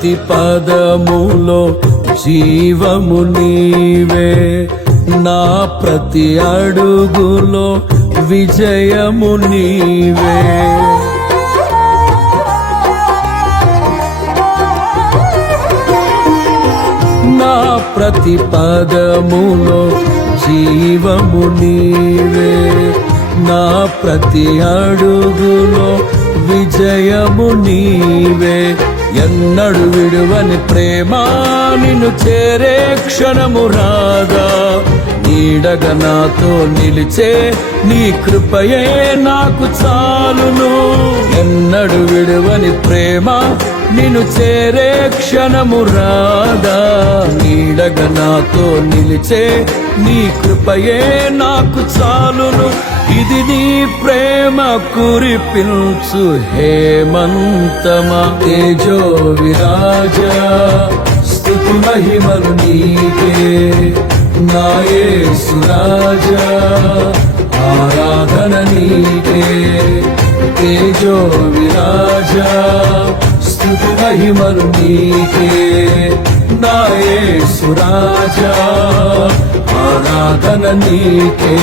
ప్రతి పదములో జీవము నీవే, నా ప్రతి అడుగులో విజయము నీవే. నా ప్రతి పదములో జీవము నీవే, నా ప్రతి అడుగులో విజయము నీవే. ఎన్నడు విడువని ప్రేమ నిన్ను చేరే క్షణము రాదా, నీడగా నాతో నిలిచే నీ కృపయే నాకు చాలును. ఎన్నడు విడువని ప్రేమ నిన్ను చేరే క్షణము రాదా, నీడగా నాతో నిలిచే నీ కృపయే నాకు చాలును. ఇది నీ ప్రేమ కురిపించు హేమంతమా, తేజో విరాజా స్తుతి మహిమలు నీకే. నా యేసు రాజా ఆరాధన నీకే, తేజో విరాజా స్తుతి మహిమలు నీకే. నా యేసు రాజా ఆరాధన నీకే.